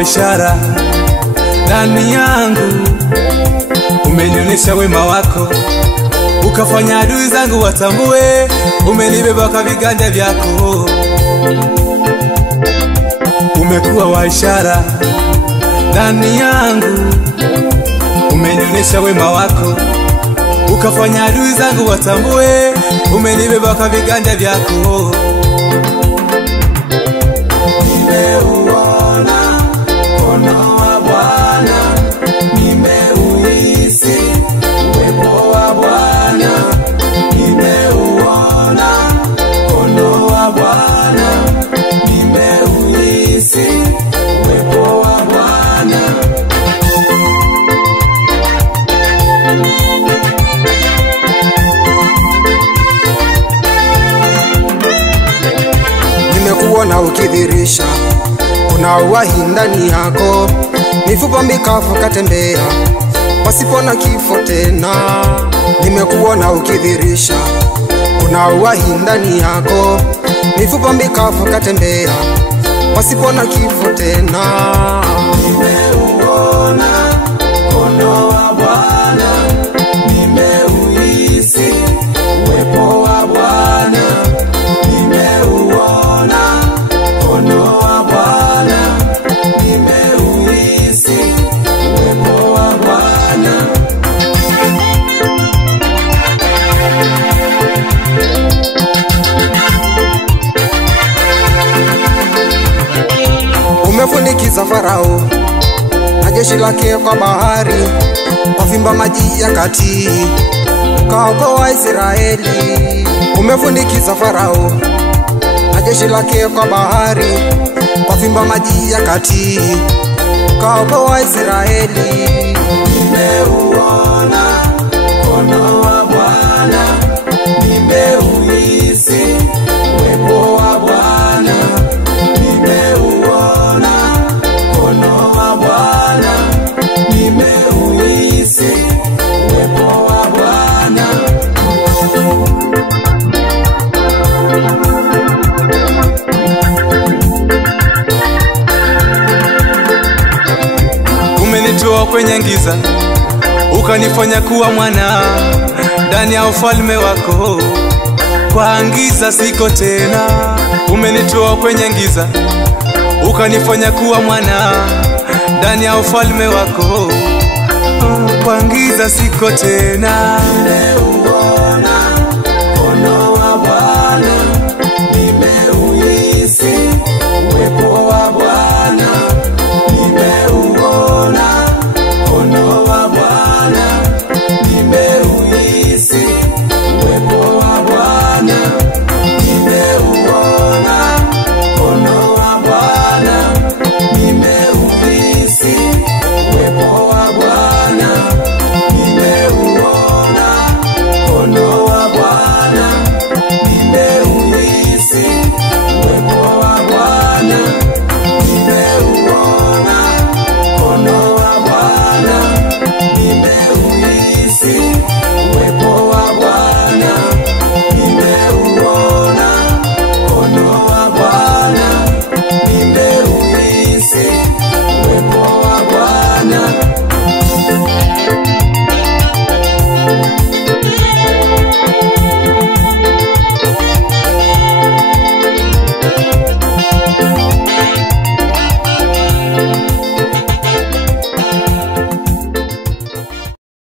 wa ishara ndani yangu, umenionyesha wema wako, ukafanya adui zangu watambue, umenibeba kwa viganja vyako. Umekuwa wa ishara ndani yangu, umenionyesha wema wako, ukafanya adui zangu watambue, umenibeba kwa viganja vyako. Nimeuona mkono wa Bwana, nimeuhisi uwepo wa Bwana. Nimeuona mkono wa Bwana, nimeuhisi uwepo wa Bwana. Nimekuona ukidhirisha kuna uwahi ndani yako, mifupa mikavu katembea pasipo na kifo tena. Nimekuona ukidhirisha kuna uwahi ndani yako, mifupa mikavu katembea pasipo na kifo tena. Nimeuona mkono wa Bwana, nimeuhisi uwepo wa Bwana. Nimeuona mkono wa Bwana, nimeuhisi uwepo wa Bwana. Umefunikiza Farao na jeshi lake kwa bahari, wavimba maji ya kati, ukaokoa Israeli. Umefunikiza Farao na jeshi lake kwa bahari, wavimba maji ya kati, ukaokoa Israeli. Nimeuona mkono wa Bwana, nimeuhisi uwepo wa Bwana. Nimeuona mkono wa Bwana, nimeuhisi uwepo wa Bwana. Umenitoa kwenye giza, ukanifanya kuwa mwana ndani ya ufalme wako. Kwa giza siko tena. Umenitoa kwenye giza, ukanifanya kuwa mwana ndani ya ufalme wako. Kwa giza siko tena.